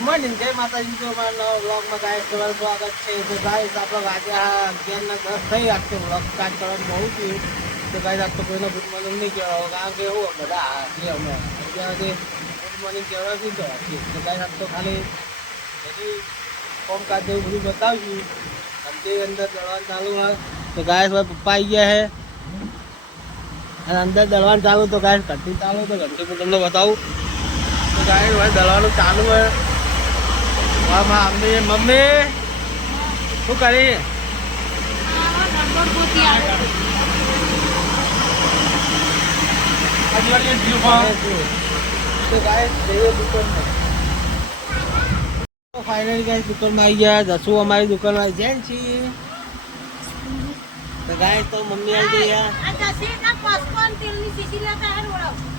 Morning જય માતાજી તો મારા વ્લોગમાં ગાઈસ તમારું સ્વાગત છે તો ગાઈસ આપણો વાગ્યા 11:10 થઈ આખો વ્લોગ સ્ટાર્ટ કરવાનું બહુ થયું તો ગાઈસ આજ તો કોઈનો ગુડ મોર્નિંગ નહીં કહેવાય કારણ કે એવું બધા અમે અત્યારે ગુડ મોર્નિંગ કહેવાય તો ગાઈસ આજ તો ખાલી હજી ફોર્મ કાર્ડ જેવું બધું બતાવ્યું ઘંટી અંદર દળવાનું ચાલુ હોય તો ગાઈસ ભાઈ પપ્પા આવી ગયા છે અને અંદર દળવાનું ચાલુ તો ગાઈસ ઘંટી ચાલુ તો ઘંટી હું તમને બતાવું તો ગાઈસ ભાઈ દળવાનું ચાલુ હોય મમ્મી મમ્મી શું કરી ફાઇનલી ગાઈસ દુકાનમાં આવી ગયા જશું અમારી દુકાનમાં આવી જાય છીએ તો ગાઈસ તો મમ્મી આવી ગયા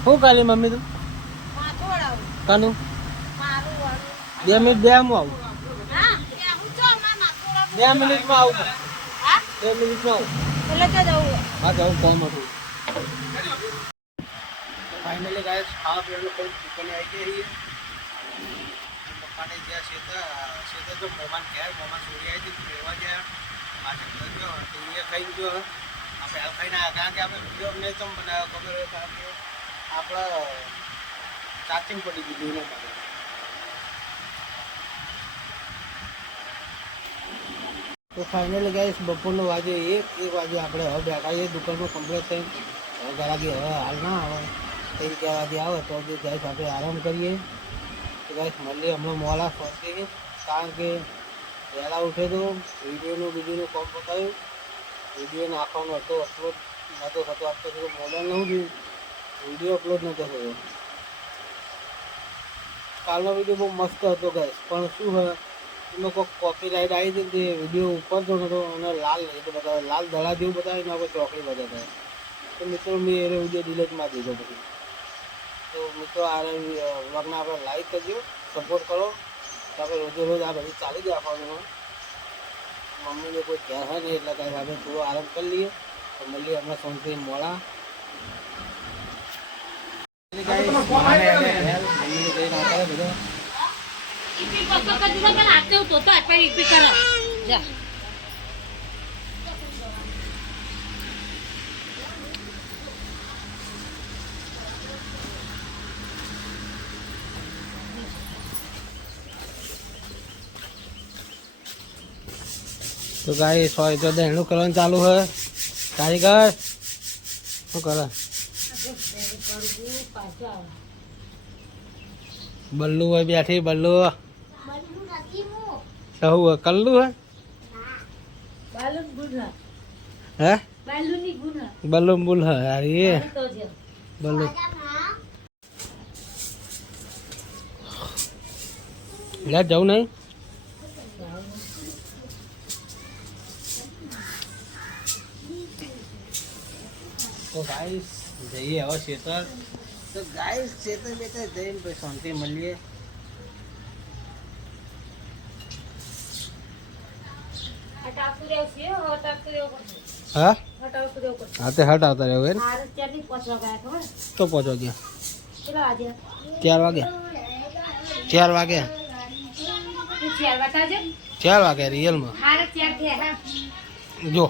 શું કરી મમ્મી તું કાનું 2 મિનિટ 2 હું આવું 2 મિનિટમાં આવું 2 મિનિટમાં આવું હા જવું કોમ હતું ફાઇનલી ગાઈસ ખાવા પીવાનું કોઈ દુકાને આવી ગઈ પપ્પાને જ્યાં શેતા તો મોમાન છોડી આવી હતી રહેવા ગયા પાછળ ગયો એ ખાઈ ગયો આપણે હાલ ખાઈને આવ્યા કારણ કે આપણે વિડીયો અમને તો બનાવ્યો ખબર હોય કારણ કે આપણા ચાર્જિંગ પડી ગયું એના માટે તો ફાઇનલી ગાઈસ બપોરનો વાગે 1 વાગે આપણે હવે બેઠા છીએ દુકાનમાં કમ્પ્લીટ થઈ હવે ગરાગી હવે હાલ ના આવે 3 વાગે આવે તો ગાઈસ આપણે આરામ કરીએ તો ગાઈસ મળીએ હમણાં મોડા ફરતી કારણ કે વહેલા ઉઠે તો વિડીયોનું કામ પતાવ્યું વિડીયો નાખવાનો હતો અપલોડ નહોતો થતો આપતો મોબાઈલ નહોતું વિડીયો અપલોડ નહોતો થયો કાલનો વિડીયો બહુ મસ્ત હતો ગાઈસ પણ શું હોય એમાં કોઈ કોપીરાઇટ આવી હતી તે વિડીયો ઉપર તો નતો અને લાલ નહીં તો બતાવે લાલ દડા જેવું બતાવે એના કોઈ ચોકડી બતાવે તો મિત્રો મેં એ વિડીયો ડિલીટ મારી દીધો પછી તો મિત્રો આ વ્લોગને આપણે લાઈક કરજો સપોર્ટ કરો તો આપણે રોજે રોજ આ બધું ચાલી જ રાખવાનું મમ્મીને કોઈ ઘેર હોય નહીં એટલે કાંઈ આપણે થોડો આરામ કરી લઈએ તો મળીએ હમણાં સોનથી મોડા તો ગાઈસ હોય તો દહેણું કરવાનું ચાલુ હોય કારીગર શું કરે બલ્લુ હોય બેઠી બલ્લુ શું કલ્લુ હે હે બલ્લુ બુલ હે અરે બલ્લુ લે જાઉં નહીં તો ગાઈસ જઈએ હવે ખેતર તો ગાઈસ ખેતર બેતર જઈને પછી શાંતિ મળીએ હા હા તે હટ આવતા રહ્યો તો પહોંચો ગયા 4 વાગે 4 વાગે રિયલમાં જો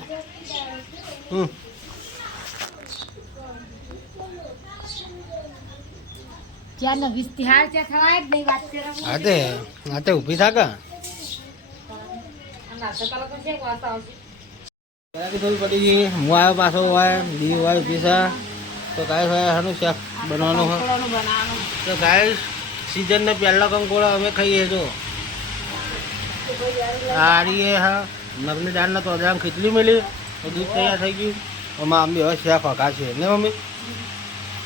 હા ઉભી થાક થોડી પડી ગઈ હું આવ્યો પાછો હોય દી હોય પીસા તો ગાય હોય શાનું શાક બનવાનું હોય તો ગાય સિઝનને પહેલા કંકોડા અમે ખાઈએ તો આડીએ હા મગની દાળના તો ખીચડી મળી તો દૂધ તૈયાર થઈ ગયું એમાં અમે હવે શાક વઘાર છે ને મમ્મી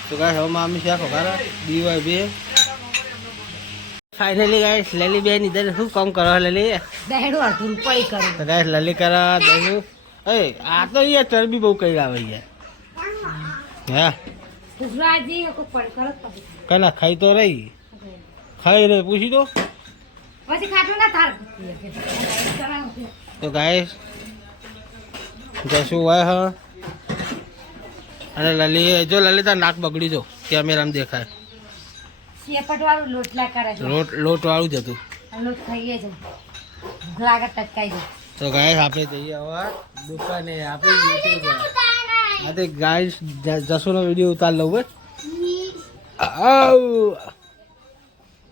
તો ગાય હવે અમે શાક વઘાર દી હોય બે फाइनली गाइस लली बेन इधर શું કામ કરો લલી દહેડું અડધું પડી કરો તો ગાइस લલી કરા દહેડું એ આ તો યાર ચરબી બહુ કઈ આવે યાર હે સુરાજી કો પડ કરો કના ખાઈ તો રહી ખાઈ રે પૂછી દો પછી ખાટું ના થાર તો ગાइस જશું હોય હ અને લલી જો લલિતા નાક બગડી જો કેમેરામાં દેખાય સેપટ વાળું લોટલા કરે લોટ વાળું જ હતું તો ગાઈસ આપણે જઈએ હવે દુકાને આપણે યુટ્યુબ આ તે ગાઈસ જસુનો વિડીયો ઉતાર લઉં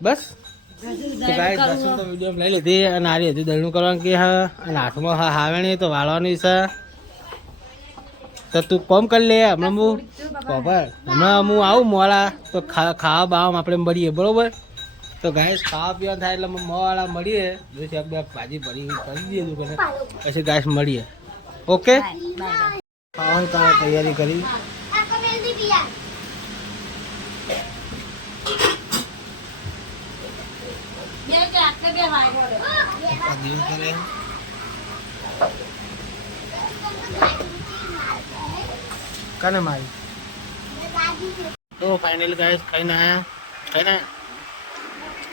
બસ બસ તો ગાઈસ જસુનો વિડીયો લઈ લીધી અને આરી હજુ દળનું કરવાનું કે હા અને હાથમાં હાવેણી તો વાળવાની છે તો તું કોમ કરી લે હમણાં હું ખબર હમણાં હું આવું મોડા તો ખાવા બાવા આપણે મળીએ બરોબર તો ગાઈસ ખાવા પીવા થાય એટલે મોવાળા મળીએ બે ભાજી ભરી કરી દઈએ દુકાને પછી ગાઈસ મળીએ ઓકે ખાવાની તમે તૈયારી કરી કને મારી તો ફાઇનલી ગાઈસ ખાઈને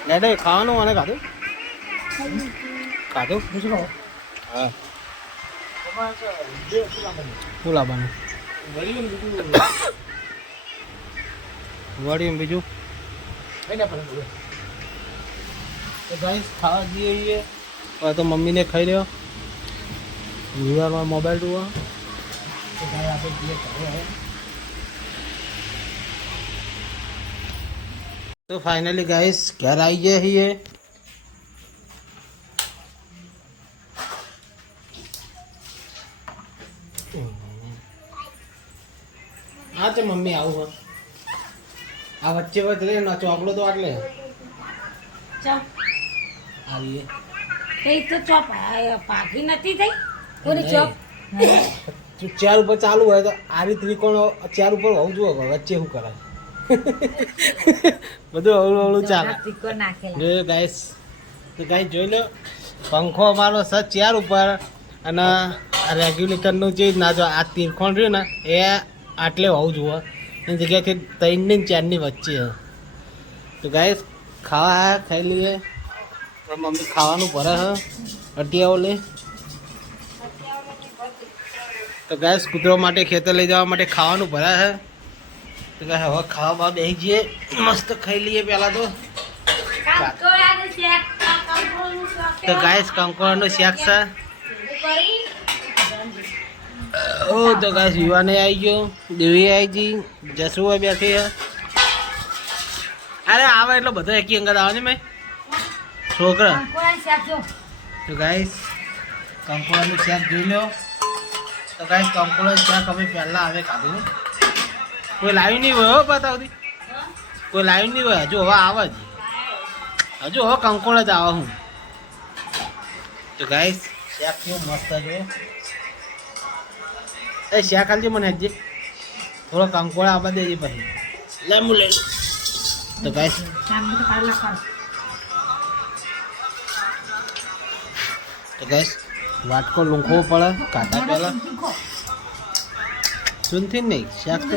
દાદા ખાવાનું મને ખાધું હા શું લાવવાનું વળ્યું બીજું તો ગાઈસ ખાવા જઈએ હવે તો મમ્મીને ખાઈ રહ્યો વિવારમાં મોબાઈલ જોવા તો ગાઈ આપણે જઈએ તો ફાઇનલી ગાઈસ ઘર આવી ગયા છીએ હા તો મમ્મી આવું આ વચ્ચે રે ના ચોકડો તો આટલે આવીએ કઈ તો ચોપ પાકી નથી થઈ કોની ચોપ ચાર ઉપર ચાલુ હોય તો આરી ત્રિકોણ ચાર ઉપર હોવું જોઈએ વચ્ચે શું કરાય બધું અવળું અવળું ચાલે જોયું ગાઈસ તો ગાઈસ જોઈ લો પંખો અમારો સર ચેર ઉપર અને રેગ્યુલેટરનું જે ના જો આ ત્રિકોણ રહ્યું ને એ આટલે હોવું જોઈએ એની જગ્યાએ 3 ને 4 ની વચ્ચે તો ગાઈસ ખાવા ખાઈ લઈએ મમ્મી ખાવાનું ભરે હ અટિયાઓ લે તો ગાઈસ કૂતરો માટે ખેતર લઈ જવા માટે ખાવાનું ભરા છે તો ગાઈસ હવે ખાવા બા બેસી જઈએ મસ્ત ખાઈ લઈએ પહેલાં તો ગાઈસ કંકોડાનો શાક છે ઓ તો ગાઈસ વિવાને આવી ગયો દેવી આવી ગઈ જસુભાઈ બેઠી છે અરે આવે એટલો બધો એકી અંગત આવે ને મેં છોકરા તો ગાઈસ કંકોડાનું શાક જોઈ લો તો ગાઈસ કંકોડાનું શાક અમે પહેલાં આવે ખાધું કોઈ લાવ્યું નહીં હોય બતાવતી કોઈ લાવ્યું નહીં હોય હજુ હવે આવે જ હજુ હવે કંકોડા જ આવે હું તો ગાઈસ શાક કેવું મસ્ત જો એ શાક ખાલી મને હજી થોડો કંકોડા આવવા દેજે પછી લે હું લઈ તો ગાઈસ તો ગાઈસ વાટકો લૂંખવો પડે કાઢા પહેલા સુનથી નહીં શાક તો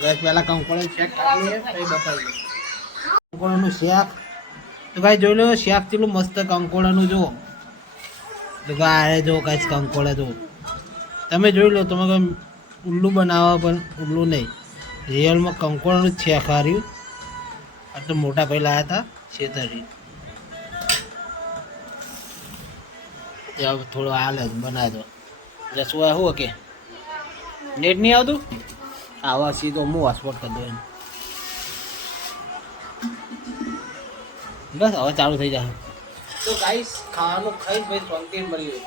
ગાઈસ પહેલા કંકોડાનું શાક કાઢીએ પછી બતાવીએ કંકોડાનું શાક તો ગાઈસ જોઈ લો શાક કેટલું મસ્ત કંકોડાનું જુઓ તો ગાય જો ગાઈસ કંકોડા જુઓ તમે જોઈ લો તમે કોઈ ઉલ્લું બનાવો પણ ઉલ્લું નહીં રિયલમાં કંકોડાનું જ છે ખાર્યું આટલું મોટા ભાઈ લાવ્યા હતા છેતરી થોડો હાલ જ બનાવી દો રસોઈ શું કે નેટ નહીં આવતું આવા સીધો હું હોસ્પોટ કરી દઉં બસ હવે ચાલુ થઈ જશે તો ગાઈસ ખાવાનું ખાઈને પછી શાંતિ મળી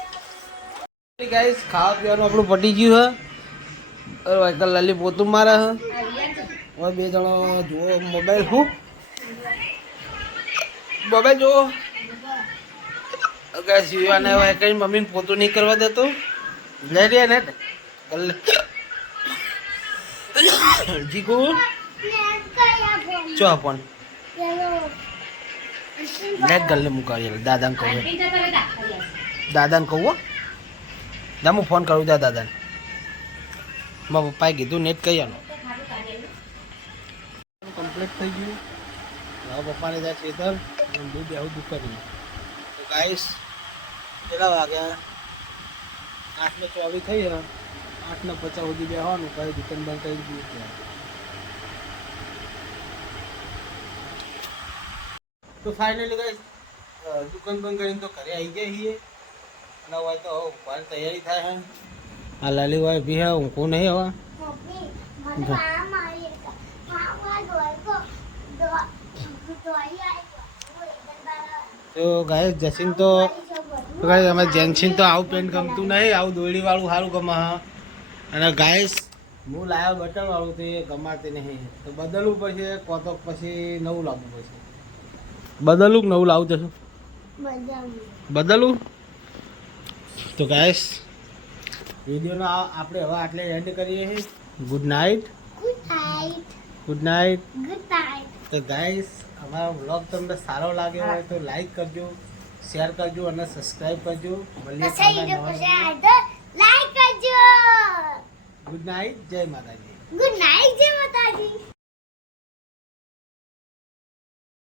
ગઈ ગાઈસ ખાવા પીવાનું આપણું પટી ગયું છે વાયકલ લાલી પોતું મારે છે હવે બે જણા જુઓ મોબાઈલ હું મોબાઈલ જુઓ ગાઈસ વિવાને વાયકલ મમ્મીને પોતું નહીં કરવા દેતો લઈ રહ્યા ને ગલ્લે જીકુ ચો પણ નેટ ગલ્લે મુકાવી દાદાને કહું જા હું ફોન કરું જા દાદાને મારા પપ્પાએ કીધું નેટ કહી આનો કમ્પ્લીટ થઈ ગયું હવે પપ્પાને જાય ખેતર દૂધ આવું દુકાન તો ગાઈસ કેટલા વાગ્યા 8:24 થઈ ગયા 8:50 સુધી બેસવાનું, કઈ દુકાન બંધ કરી દીધું. તો ફાઇનલી ગાઈસ દુકાન બંધ કરીને તો ઘરે આવી ગયા છીએ અને હવે તો ઊંઘવાની તૈયારી થાય છે. આ લાલી ભાઈ બી હે ઊંઘું નહીં હવે. તો ગાઈસ જસીન તો ગાઈસ અમારે જેન્સીન તો આવું પેન્ટ ગમતું નહીં, આવું દોરડીવાળું સારું ગમે હા. અને ગાઈસ હું લાવ્યો બટનવાળું તો એ ગમાતી નહીં, તો બદલવું પડશે કો તો પછી નવું લાવવું પડશે. બદલવું કે નવું લાવું જશું? બદલવું. તો ગાઈસ વિડીયોનો આપણે હવે આટલે એન્ડ કરીએ છીએ. Good night. Good night. તો ગાઈસ અમારો વ્લોગ તમને સારો લાગ્યો હોય તો લાઈક કરજો, શેર કરજો અને સબસ્ક્રાઇબ કરજો. મળીએ ગુડ નાઇટ. જય માતાજી. ગુડ નાઇટ, જય માતાજી.